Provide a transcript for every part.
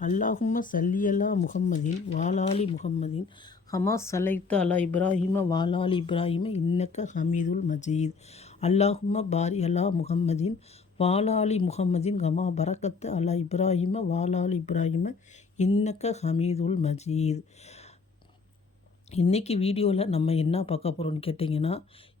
அல்லாஹும்ம சல்லி அலா முஹம்மதின் வாலாலி முஹம்மதின் ஹமா சலைத்த அலா இப்ராஹிம வாலாலி இப்ராஹிம இன்னக்க ஹமீதுல் மஜீத். அல்லாஹும்ம பாரி அலா முஹம்மதின் வாலாலி முஹம்மதின் ஹமா பரக்கத்து அலா இப்ராஹிம வாலாலி இப்ராஹிம இன்னக்க ஹமீதுல் மஜீத். இன்றைக்கி வீடியோவில் நம்ம என்ன பார்க்க போகிறோம்னு கேட்டிங்கன்னா,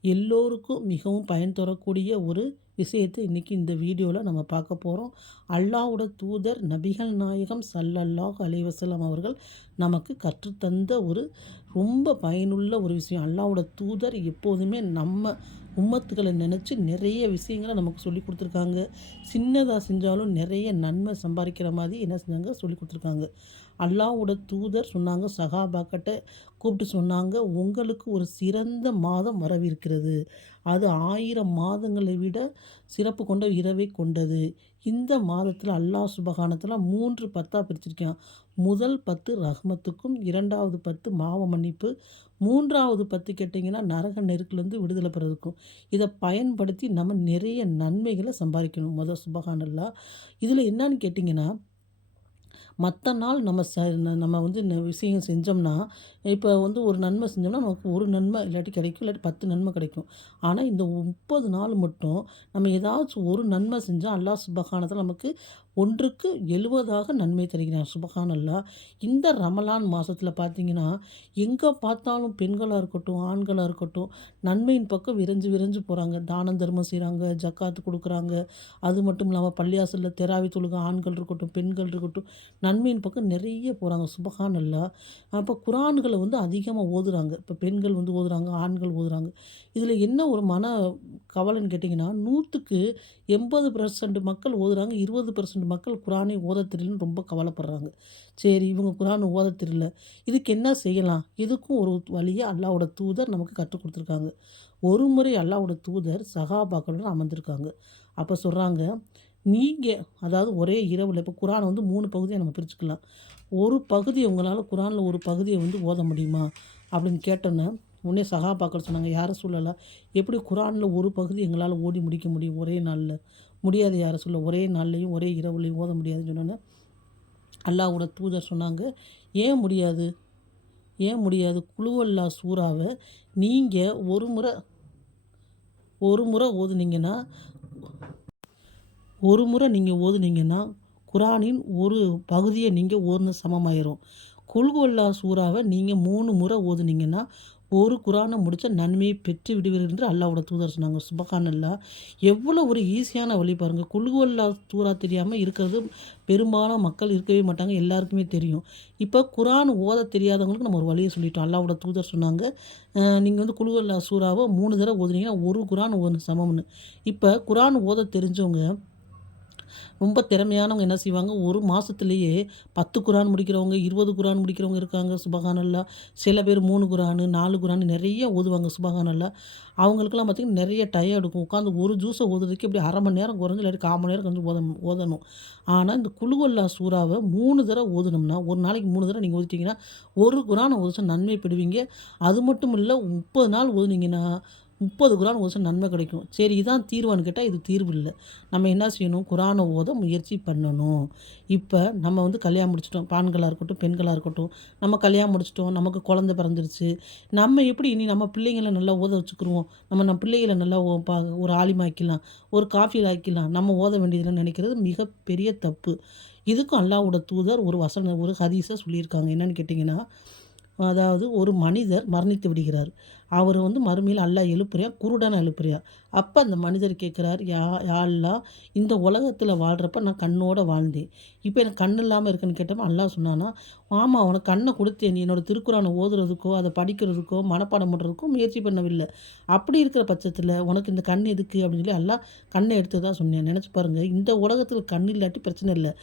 எல்லோருக்கும் மிகவும் பயன் தரக்கூடிய ஒரு விஷயத்தை இன்றைக்கி இந்த வீடியோவில் நம்ம பார்க்க போகிறோம். அல்லாஹ்வோட தூதர் நபிகள் நாயகம் ஸல்லல்லாஹு அலைஹி வஸல்லம் அவர்கள் நமக்கு கற்றுத்தந்த ஒரு ரொம்ப பயனுள்ள ஒரு விஷயம். அல்லாஹ்வோட தூதர் எப்போதுமே நம்ம உம்மத்துக்களை நினச்சி நிறைய விஷயங்களை நமக்கு சொல்லி கொடுத்துருக்காங்க. சின்னதாக செஞ்சாலும் நிறைய நன்மை சம்பாதிக்கிற மாதிரி என்ன செஞ்சாங்க சொல்லி கொடுத்துருக்காங்க. அல்லாஹ்வோட தூதர் சொன்னாங்க, சஹாபாக்கிட்ட கூப்பிட்டு சொன்னாங்க, உங்களுக்கு ஒரு சிறந்த மாதம் வரவிருக்கிறது. அது 1000 மாதங்களை விட சிறப்பு கொண்ட இரவை கொண்டது. இந்த மாதத்தில் அல்லாஹ் சுபஹானத்துல 3 10 பிரிச்சிருக்கான். முதல் 10 ரஹ்மத்துக்கும், 2வது 10 பாவ மன்னிப்பு, 3வது 10 கேட்டிங்கன்னா நரக நெருக்கிலேருந்து விடுதலை பெறதுக்கும். இதை பயன்படுத்தி நம்ம நிறைய நன்மைகளை சம்பாதிக்கணும். சுபஹானல்லாஹ். இதில் என்னன்னு கேட்டிங்கன்னா, மற்ற நாள் நம்ம வந்து விஷயம் செஞ்சோம்னா, இப்போ வந்து ஒரு நன்மை செஞ்சோம்னா நமக்கு ஒரு நன்மை இல்லாட்டி கிடைக்கும், இல்லாட்டி 10 நன்மை கிடைக்கும். ஆனால் இந்த 30 நாள் மட்டும் நம்ம ஏதாச்சும் ஒரு நன்மை செஞ்சால் அல்லாஹ் சுபஹானத்தால நமக்கு 1க்கு 70ஆக நன்மை தருகிறான். சுபஹானல்லாஹ். இந்த ரமலான் மாதத்தில் பார்த்தீங்கன்னா, எங்கே பார்த்தாலும் பெண்களாக இருக்கட்டும், ஆண்களாக இருக்கட்டும், நன்மையின் பக்கம் விரைஞ்சு விரைஞ்சு போகிறாங்க. தானம் தர்மம் செய்கிறாங்க, ஜக்காத்து கொடுக்குறாங்க. அது மட்டும் இல்லாமல் பள்ளியாசலில் தெராவி தொழுக ஆண்கள் இருக்கட்டும், பெண்கள் இருக்கட்டும், நன்மையின் பக்கம் நிறைய போகிறாங்க. சுபஹானல்லாஹ். அப்போ குரான்களை வந்து அதிகமாக ஓதுறாங்க. இப்போ பெண்கள் வந்து ஓதுறாங்க, ஆண்கள் ஓதுறாங்க. இதில் என்ன ஒரு கவலைன்னு கேட்டிங்கன்னா, 100க்கு 80% மக்கள் ஓதுறாங்க, 20% மக்கள் குரானை ஓத தெரியலன்னு ரொம்ப கவலைப்படுறாங்க. சரி, இவங்க குரான் ஓத தெரியல, இதுக்கு என்ன செய்யலாம்? இதுக்கும் ஒரு வழியை அல்லாஹ்வோட தூதர் நமக்கு கற்றுக் கொடுத்துருக்காங்க. ஒரு முறை அல்லாஹ்வோட தூதர் சஹாபாக்களுடன் அமர்ந்திருக்காங்க. அப்போ சொல்கிறாங்க, நீங்கள் அதாவது ஒரே இரவில் இப்போ குரானை வந்து 3 பகுதியாக நம்ம பிரிச்சுக்கலாம். ஒரு பகுதி உங்களால் குரானில் ஒரு பகுதியை வந்து ஓத முடியுமா அப்படின்னு கேட்டோன்னே, உடனே சஹாபாக்கள் சொன்னாங்க, யார சொல்லலாம், எப்படி குரானில் ஒரு பகுதி எங்களால் ஓடி முடிக்க முடியும் ஒரே நாளில்? முடியாது யார சொல்ல, ஒரே நாள்லையும் ஒரே இரவுலையும் ஓத முடியாதுன்னு சொன்னோன்னே அல்லாஹ்வோட தூதர் சொன்னாங்க, ஏன் முடியாது? ஏன் முடியாது? குலுவல்லா சூறாவை நீங்கள் ஒரு முறை ஓதுனீங்கன்னா நீங்கள் ஓதுனீங்கன்னா குரானின் ஒரு பகுதியை நீங்கள் ஓதுன சமமாயிரும். குல்ஹுவல்லா சூறாவை நீங்கள் 3 முறை ஓதுனீங்கன்னா ஒரு குரானை முடித்த நன்மையை பெற்று விடுவீர்கள் என்று அல்லாஹ்வோட தூதர் சொன்னாங்க. சுபஹானல்லாஹ். எவ்வளோ ஒரு ஈஸியான வழி பாருங்கள். குல்ஹுவல்லா சூறா தெரியாமல் இருக்கிறது பெரும்பாலான மக்கள் இருக்கவே மாட்டாங்க, எல்லாருக்குமே தெரியும். இப்போ குரான் ஓத தெரியாதவங்களுக்கு நம்ம ஒரு வழியை சொல்லிட்டோம். அல்லாஹ்வோட தூதர் சொன்னாங்க, நீங்கள் வந்து குல்ஹுவல்லா சூறாவை 3 தடவை ஓதுனீங்கன்னா ஒரு குரான் ஓதுன சமம்னு. இப்போ குரான் ஓத தெரிஞ்சவங்க ரொம்ப திறமையானவங்க என்ன செய்வாங்க, ஒரு மாதத்துலேயே 10 குரான் முடிக்கிறவங்க, 20 குரான் முடிக்கிறவங்க இருக்காங்க. சுபஹானல்லாஹ். சில பேர் 3 குரானு 4 குரான் நிறைய ஓதுவாங்க. சுபஹானல்லாஹ். அவங்களுக்கெல்லாம் பார்த்திங்கன்னா நிறைய டயம் எடுக்கும். உட்காந்து ஒரு ஜூஸை ஓதுறதுக்கு எப்படி 1/2 மணி நேரம் குறைஞ்சு, இல்லாட்டி 1/4 மணி நேரம் கொஞ்சம் ஓதணும். ஆனால் இந்த குல்ஹுவல்லா சூறாவை 3 தடவை ஓதுனோம்னா, ஒரு நாளைக்கு 3 தடவை நீங்கள் ஓதிட்டிங்கன்னா ஒரு குரானை ஓதிச்சா நன்மை பெறுவீங்க. அது மட்டும் இல்லை, 30 நாள் ஓதுனீங்கன்னா 30 குரான் ஓதிச்சா நன்மை கிடைக்கும். சரி, இதான் தீர்வான்னு கேட்டால் இது தீர்வு இல்லை. நம்ம என்ன செய்யணும், குரானை ஓத முயற்சி பண்ணணும். இப்போ நம்ம வந்து கல்யாணம் முடிச்சிட்டோம், ஆண்களாக இருக்கட்டும், பெண்களாக இருக்கட்டும், நம்ம கல்யாணம் முடிச்சிட்டோம், நமக்கு குழந்தை பிறந்துருச்சு. நம்ம எப்படி இனி நம்ம பிள்ளைங்களை நல்லா ஓத வச்சுக்கிருவோம், நம்ம பிள்ளைகளை நல்லா ஒரு ஆலிமாக்கிடலாம், ஒரு காஃபி ஆக்கிடலாம், நம்ம ஓத வேண்டியதுன்னு நினைக்கிறது மிகப்பெரிய தப்பு. இதுக்கும் அல்லாஹ்வோட தூதர் ஒரு ஹதீஸை சொல்லியிருக்காங்க. என்னென்னு கேட்டிங்கன்னா, அதாவது ஒரு மனிதர் மரணித்து விடுகிறார். அவர் வந்து மறுமையில் அல்லாஹ் எழுப்புறியா, குருடனா எழுப்புறியா? அப்போ அந்த மனிதர் கேட்குறார், யா அல்லாஹ், இந்த உலகத்தில் வாழ்கிறப்ப நான் கண்ணோட வாழ்ந்தேன், இப்போ எனக்கு கண் இல்லாமல் இருக்குன்னு கேட்டப்போ அல்லாஹ் சொன்னான்னா, ஆமாம், உனக்கு கண்ணை கொடுத்தேன், நீ என்னோடய திருக்குறானை ஓதுறதுக்கோ அதை படிக்கிறதுக்கோ மனப்பாடம் பண்ணுறதுக்கோ முயற்சி பண்ணவில்லை. அப்படி இருக்கிற பட்சத்தில் உனக்கு இந்த கண் எதுக்கு அப்படின்னு சொல்லி அல்லாஹ் கண்ணை எடுத்து தான் சொன்னேன். நினச்சி பாருங்கள், இந்த உலகத்தில் கண் இல்லாட்டி பிரச்சனை இல்லை,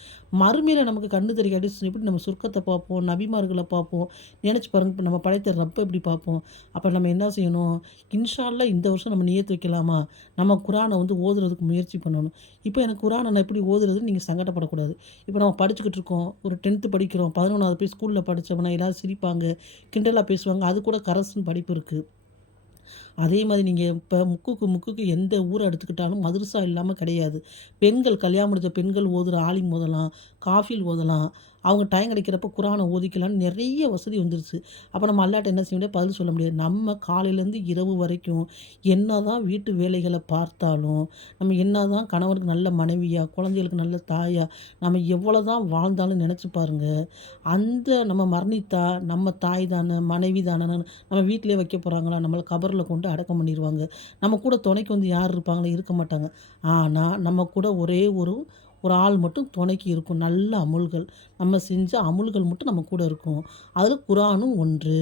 மறுமையில் நமக்கு கண்ணு தெரியாட்டி எப்படி நம்ம சொர்க்கத்தை பார்ப்போம், நபிமார்களை பார்ப்போம். நினச்சி பாருங்கள், இப்போ நம்ம படைத்த ரப்பை எப்படி பார்ப்போம்? அப்போ நம்ம என்ன செய்யணும், இன்ஷா அல்லாஹ் இந்த வருஷம் நம்ம நியத்து வைக்கலாமா, நம்ம குரானை வந்து ஓதுறதுக்கு முயற்சி பண்ணணும். இப்போ எனக்கு குரானை நான் எப்படி ஓதுறதுன்னு நீங்கள் சங்கடப்படக்கூடாது. இப்போ நம்ம படிச்சுக்கிட்டு இருக்கோம், ஒரு 10th படிக்கிறோம், 11வது போய் ஸ்கூலில் படித்தோம்னா எல்லோரும் சிரிப்பாங்க, கிண்டலாக பேசுவாங்க, அது கூட கரஸ்ன்னு படிப்பு இருக்குது. அதே மாதிரி நீங்கள் இப்போ முக்குக்கு எந்த ஊரை எடுத்துக்கிட்டாலும் மதரசா இல்லாமல் கிடையாது. பெண்கள் கல்யாணம் முடித்த பெண்கள் ஓதுகிற ஆலிம் ஓதலாம், காஃபில் ஓதலாம். அவங்க டைம் கிடைக்கிறப்ப குரானை ஓதிக்கலான்னு நிறைய வசதி வந்துருச்சு. அப்போ நம்ம அல்லாட்ட என்ன செய்ய முடியாது? பதில் சொல்ல முடியாது. நம்ம காலையிலேருந்து இரவு வரைக்கும் என்னதான் வீட்டு வேலைகள பார்த்தாலும், நம்ம என்னதான் கணவனுக்கு நல்ல மனைவியா, குழந்தைகளுக்கு நல்ல தாயா, நம்ம எவ்வளோதான் வாழ்ந்தாலும் நெனச்சு பாருங்க, அந்த நம்ம மரணித்தா நம்ம தாய் தான, மனைவி தானன்னு நம்ம வீட்டிலேயே வைக்க போறாங்களா? நம்மள கபர்ல கொண்டு அடக்கம் பண்ணிருவாங்க. நம்ம கூட துணைக்கு வந்து யார் இருப்பாங்களா? இருக்க மாட்டாங்க. ஆனா, நம்ம கூட ஒரே ஒரு ஒரு ஆள் மட்டும் துணைக்கு இருக்கும். நல்ல அமுல்கள். நம்ம செஞ்ச அமுல்கள் மட்டும் நம்ம கூட இருக்கும். அதில குரானும் ஒன்று.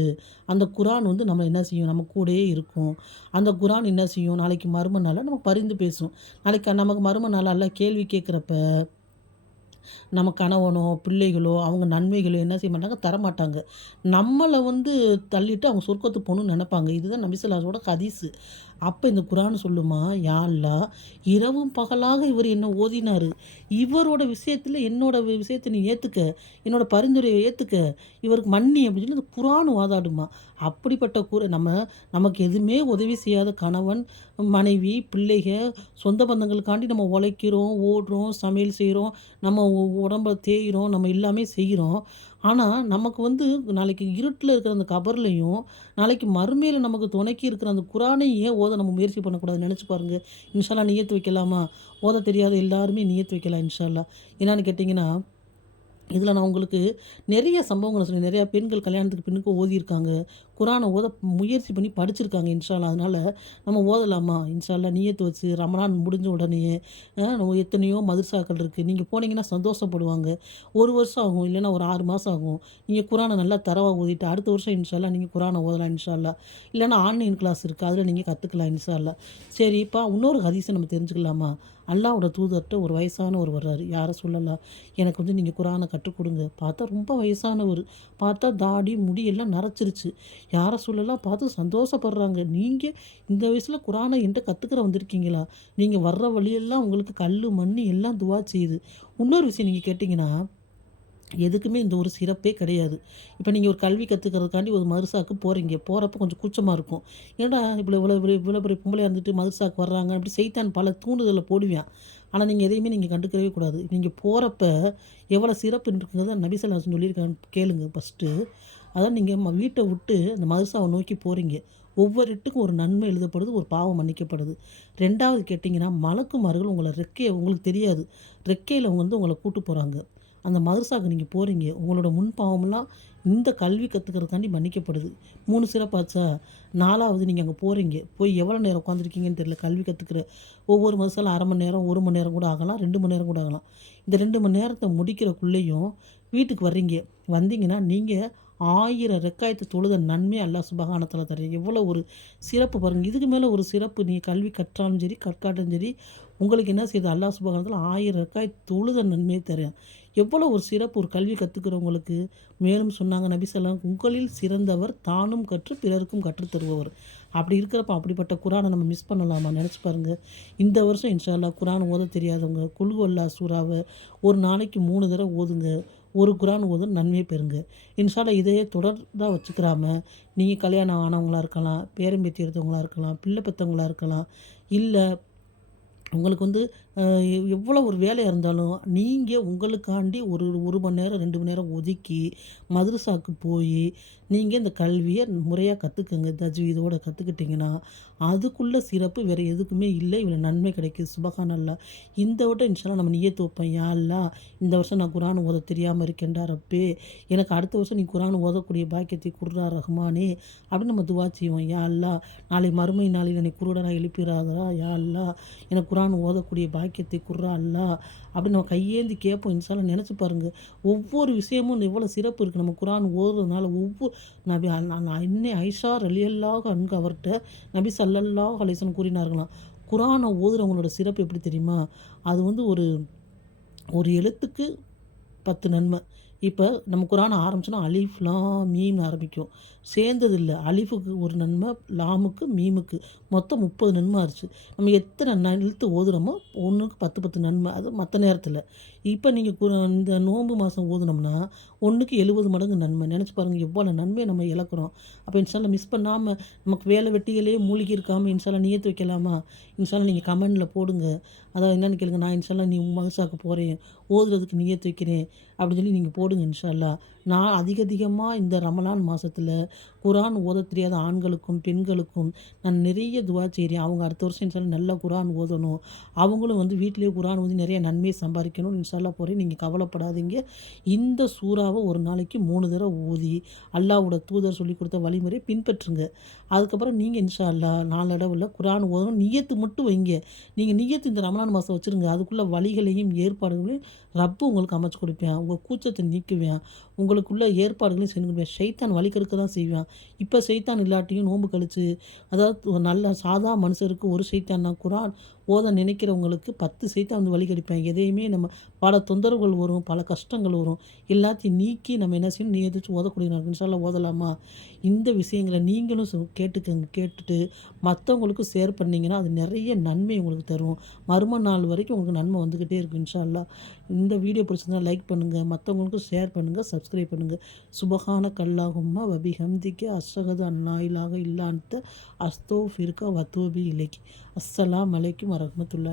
அந்த குரான் வந்து நம்மள என்ன செய்யும்? நம்ம கூடயே இருக்கும். அந்த குரான் என்ன செய்யும்? நாளைக்கு மறுமை நாள்ல நம்ம பரிந்து பேசும். நாளைக்கு நமக்கு மறுமை நாள் அல்லாஹ் கேள்வி கேட்கிறப்ப நம்ம கணவனோ, பிள்ளைகளோ, அவங்க நன்மைகளோ என்ன செய்ய மாட்டாங்க? தரமாட்டாங்க. நம்மள வந்து தள்ளிட்டு அவங்க சொர்க்கத்துக்கு போணும்னு நெனைப்பாங்க. இதுதான் நபி ஸல்லல்லாஹு ஹதீஸு. அப்ப இந்த குரான் சொல்லுமா, யா அல்லாஹ் இரவும் பகலாக இவர் என்ன ஓதினாரு. இவரோட விஷயத்துல என்னோட விஷயத்த நீ ஏத்துக்க. என்னோட பரிந்துரைய ஏத்துக்க. இவருக்கு மன்னி அப்படின்னு சொல்லி இந்த குரான் வாதாடுமா. அப்படிப்பட்ட நமக்கு எதுவுமே உதவி செய்யாத கணவன், மனைவி, பிள்ளைக, சொந்த பந்தங்களுக்காண்டி நம்ம உழைக்கிறோம், ஓடுறோம், சமையல் செய்றோம். நம்ம உடம்ப தேய்றோம். நம்ம எல்லாமே செய்றோம். ஆனா, நமக்கு வந்து நாளைக்கு இருட்டுல இருக்கிற அந்த கபர்லயும், நாளைக்கு மறுமையில நமக்கு துணைக்கு இருக்கிற அந்த குரானையும் ஏன் ஓத நம்ம முயற்சி பண்ணக்கூடாதுன்னு நெனச்சு பாருங்க. இன்ஷா அல்லாஹ் நியத்து வைக்கலாமா? ஓத தெரியாத எல்லாருமே நியத்து வைக்கலாம் இன்ஷா அல்லாஹ். என்னான்னு கேட்டீங்கன்னா இதில நான் உங்களுக்கு நிறைய சம்பவங்கள சொன்னேன். நிறையா பெண்கள் கல்யாணத்துக்கு பின்னுக்கு ஓதியிருக்காங்க. குரான ஓத முயற்சி பண்ணி படிச்சிருக்காங்க இன்ஷா அல்லாஹ். அதனால நம்ம ஓதலாமா? இன்ஷா அல்லாஹ் நிய்யத் வச்சு ரமலான் முடிஞ்ச உடனேயே எத்தனையோ மதர்சாக்கள் இருக்கு. நீங்க போனீங்கன்னா சந்தோஷப்படுவாங்க. 1 வருஷம் ஆகும். இல்லன்னா ஒரு 6 மாசம் ஆகும். நீங்க குரான நல்லா தரவா ஓதிட்டு அடுத்த வருஷம் இன்ஷா அல்லாஹ் நீங்க குரான ஓதலாம் இன்ஷா அல்லாஹ். இல்லன்னா ஆன்லைன் கிளாஸ் இருக்கு. அதில நீங்க கத்துக்கலாம் இன்ஷா அல்லாஹ். சரிப்பா இன்னொரு ஹதீஸ நம்ம தெரிஞ்சுக்கலாமா? அல்லாஹ்வோட தூதர்ட்ட ஒரு வயசானவர் வர்றாரு. யா ரசூலல்லாஹ் எனக்கு வந்து நீங்க குரான கற்றுக் குடுங்க. பார்த்தா ரொம்ப வயசானவரு. பார்த்தா தாடி, முடி எல்லாம் நரைச்சிருச்சு. யா ரசூலல்லாஹ் பார்த்து சந்தோஷப்படுறாங்க. நீங்க இந்த வயசுல குரான என்ட்ட கத்துக்கிற வந்திருக்கீங்களா? நீங்க வர்ற வழியெல்லாம் உங்களுக்கு கல்லு, மண்ணு எல்லாம் துவா செய்யுது. இன்னொரு விஷயம் நீங்க கேட்டீங்கன்னா எதுக்குமே இந்த ஒரு சிறப்பே கிடையாது. இப்ப நீங்க ஒரு கல்வி கத்துக்கிறதுக்காண்டி ஒரு மதரசாவுக்கு போறீங்க. போறப்ப கொஞ்சம் கூச்சமா இருக்கும். ஏன்டா இவ்வளோ பெரிய பொம்பளையா இருந்துட்டு மதரசாவுக்கு வர்றாங்க, அப்படி சைத்தான் பல தூண்டுதல போடுவான். ஆனா நீங்க எதையுமே நீங்க கண்டுக்கவே கூடாது. நீங்க போறப்ப எவ்வளோ சிறப்பு இருக்குங்கிறத நபி ஸல்லல்லாஹு அலைஹி வஸல்லம் சொல்லியிருக்காங்க கேளுங்க ஃபர்ஸ்ட்டு. அதான் நீங்க வீட்ட விட்டு அந்த மதரசாவ நோக்கி போறீங்க. ஒவ்வொரு எட்டுக்கும் ஒரு நன்மை எழுதப்படுது, ஒரு பாவம் மன்னிக்கப்படுது. 2வது கேட்டீங்கன்னா, மலக்குமார்கள் உங்கள உங்களுக்கு தெரியாது. ரெக்கையில வந்து உங்கள கூட்டு போறாங்க. அந்த மதரசாவுக்கு நீங்க போறீங்க. உங்களோட முன் பாவம்லாம் இந்த கல்வி கத்துக்கிறதுக்காண்டி மன்னிக்கப்படுது. 3 சிறப்பாச்சா? 4வது நீங்க அங்க போறீங்க. போய் எவ்வளோ நேரம் உட்காந்துருக்கீங்கன்னு தெரியல. கல்வி கத்துக்கிற ஒவ்வொரு மதரசால 1/2 மணி நேரம், 1 மணி நேரம் கூட ஆகலாம். 2 மணி நேரம் கூட ஆகலாம். இந்த 2 மணி நேரத்த முடிக்கிறக்குள்ளேயும் வீட்டுக்கு வர்றீங்க. வந்தீங்கன்னா, நீங்க 1000 ரெக்காயத்து தொழுத நன்மை அல்லாஹ் சுப்ஹானஹு வ தஆலா தரான். எவ்வளோ ஒரு சிறப்பு பாருங்க. இதுக்கு மேல ஒரு சிறப்பு நீங்க கல்வி கற்றாலும் சரி, கற்காட்டிலும் சரி, உங்களுக்கு என்ன செய்யுது அல்லாஹ் சுப்ஹானஹு வ தஆலா 1000 ரெக்காயத் தொழுத நன்மைய தரான். எவ்வளோ ஒரு சிறப்பு ஒரு கல்வி கத்துக்கிறவங்களுக்கு. மேலும் சொன்னாங்க நபி ஸல்லல்லாஹு உங்களில் சிறந்தவர் தானும் கற்று பிறருக்கும் கற்றுத் தருபவர். அப்படி இருக்கிறப்ப அப்படிப்பட்ட குரான நம்ம மிஸ் பண்ணலாமா? நெனச்சு பாருங்க. இந்த வருஷம் இன்ஷா அல்லாஹ் குரான் ஓதத் தெரியாதவங்க குல் ஹுவல்லாஹ் சூராவ ஒரு நாளைக்கு 3 தடவ ஓதுங்க. ஒரு குரான் ஓத நன்மை பெறுங்க. இன்ஷா அல்லாஹ் இதையே தொடர்ந்தா வச்சுக்கிறாம, நீங்க கல்யாணம் ஆனவங்களா இருக்கலாம், பேரன் பேத்தி எடுத்தவங்களா இருக்கலாம், பிள்ளை பெத்தவங்களா இருக்கலாம், இல்ல உங்களுக்கு வந்து அ எவ்வளோ ஒரு வேலையா இருந்தாலும், நீங்க உங்களுக்காண்டி ஒரு 1 மணி நேரம், 2 மணி நேரம் ஒதுக்கி, மதரசாவுக்கு போயி, நீங்க இந்த கல்விய முறையா கத்துக்கங்க. தஜ்வீதோட கத்துக்கிட்டீங்கன்னா, அதுக்குள்ள சிறப்பு வேற எதுக்குமே இல்ல. இவ்வளோ நன்மை கிடைக்குது. சுபஹானல்லாஹ். இந்த வட்டம் இன்ஷா அல்லாஹ் நம்ம நிய்யத் வைப்போம். யா அல்லாஹ் இந்த வருஷம் நான் குரான் ஓத தெரியாம இருக்கேன்டா ரப்பே! எனக்கு அடுத்த வருஷம் நீ குரான் ஓதக்கூடிய பாக்கியத்தை குர்ரா ரஹ்மானே! அப்படின்னு நம்ம துவா செய்வோம். யா அல்லாஹ் நாளை மறுமை நாளில் என்னை குருடனா எழுப்பிறாதடா! யா அல்லாஹ் எனக்கு குரான் ஓதக்கூடிய பாக்கியத்தை குர்ரா அல்லாஹ் அப்படின்னு நம்ம கையேந்தி கேட்போம். இன்ஷா அல்லாஹ் நெனச்சு பாருங்க. ஒவ்வொரு விஷயமும் எவ்வளோ சிறப்பு இருக்கு. நம்ம குரான் ஓதுறதுனால நபி அன்னை ஆயிஷா ரலியல்லாஹு அன்ஹா அவர்ட்ட நபி ஸல்லல்லாஹு அலைஹி வஸல்லம் கூறினார்களாம். குரான ஓதுறவங்களோட சிறப்பு எப்படி தெரியுமா? அது வந்து ஒரு ஒரு எழுத்துக்கு 10 நன்மை. இப்ப நம்ம குரான் ஆரம்பிச்சோன்னா, அலிஃப், லாம், மீம்னு ஆரம்பிக்கும். சேர்ந்தது இல்ல. அலிஃபுக்கு ஒரு நன்மை, லாமுக்கு, மீமுக்கு மொத்தம் 30 நன்மை ஆச்சு. நம்ம எத்தனை எழுத்து ஓதுறோமோ ஒண்ணுக்கு 10, 10 நன்மை. அது மத்த நேரத்தில. இப்ப நீங்க இந்த நோன்பு மாசம் ஓதுனோம்னா, ஒண்ணுக்கு 70 மடங்கு நன்மை. நெனச்சு பாருங்க எவ்வளோ நன்மைய நம்ம இழக்கிறோம். அப்ப இன்ஷா அல்லாஹ் மிஸ் பண்ணாம நமக்கு வேலை வெட்டிகளையே மூழ்கி இருக்காம இன்ஷா அல்லாஹ் நியத்து வைக்கலாமா? இன்ஷா அல்லாஹ் நீங்க கமெண்ட்ல போடுங்க. அதான் என்னன்னு கேளுங்க. நான் இன்ஷா அல்லாஹ் மதரசாக்கு போறேன். ஓதுறதுக்கு நியத்து வைக்கிறேன். அப்படின்னு சொல்லி நீங்க போடுங்க இன்ஷா அல்லாஹ். நான் அதிகமா இந்த ரமலான் மாசத்துல குரான் ஓதத் தெரியாத ஆண்களுக்கும், பெண்களுக்கும் நான் நிறைய துவா செய்றேன். அவங்க அடுத்த வருஷம் இன்ஷா அல்லாஹ் நல்லா குரான் ஓதணும். அவங்களும் வந்து வீட்டிலேயே குரான் ஓதி நிறைய நன்மையை சம்பாதிக்கணும்னு இன்ஷா அல்லாஹ் போறேன். நீங்க கவலைப்படாதீங்க. இந்த சூறாவ ஒரு நாளைக்கு 3 தடவ ஓதி, அல்லாஹ்வோட தூதர் சொல்லிக் குடுத்த வழிமுறைய பின்பற்றுங்க. அதுக்கப்புறம் நீங்க இன்ஷா அல்லாஹ் நாளடைவுல குரான் ஓதணும். நிய்யத்து மட்டும் வைங்க. நீங்க நிய்யத்து இந்த ரமலான் மாசம் வச்சுருங்க. அதுக்குள்ள வழிகளையும், ஏற்பாடுகளையும் ரப்பு உங்களுக்கு அமைச்சு குடுப்பான். உங்க கூச்சத்த நீக்குவான். உங்களுக்குள்ள ஏற்பாடுகளையும் செஞ்சு குடுப்பான். ஷைத்தான் வழி கெடுக்க தான் செய்வான். இப்ப ஷைத்தான் இல்லாட்டியும் நோன்பு கழிச்சு, அதாவது ஒரு நல்ல சாதா மனுஷருக்கு ஒரு ஷைத்தான் தான். குரான் ஓத நினைக்கிறவங்களுக்கு 10 சைத்தான் வந்து வழி கெடுப்பான். எதையுமே நம்ம பல தொந்தரவுகள் வரும், பல கஷ்டங்கள் வரும். எல்லாத்தையும் நீக்கி நம்ம என்ன செய்யணும், நீ எதாச்சும் ஓதக்கூடிய இன்ஷா அல்லாஹ் ஓதலாமா? இந்த விஷயங்கள நீங்களும் கேட்டுக்கங்க. கேட்டுட்டு மத்தவங்களுக்கும் ஷேர் பண்ணீங்கன்னா, அது நெறைய நன்மை உங்களுக்கு தரும். மறும நாள் வரைக்கும் உங்களுக்கு நன்மை வந்துக்கிட்டே இருக்கும் இன்ஷா அல்லாஹ். இந்த வீடியோ பிடிச்சிருந்தா லைக் பண்ணுங்க. மத்தவங்களுக்கும் ஷேர் பண்ணுங்க. சப்ஸ்கிரைப் பண்ணுங்க. சுபஹானக அல்லாஹும்ம வ பிஹம்திக அஷ்ஹது அன் லா இலாஹ இல்லா அன்த அஸ்தக்ஃபிருக வ அத்தூபு இலைக். அஸ்ஸலாமு அலைக்கும் வரஹ்மத்துல்லாஹி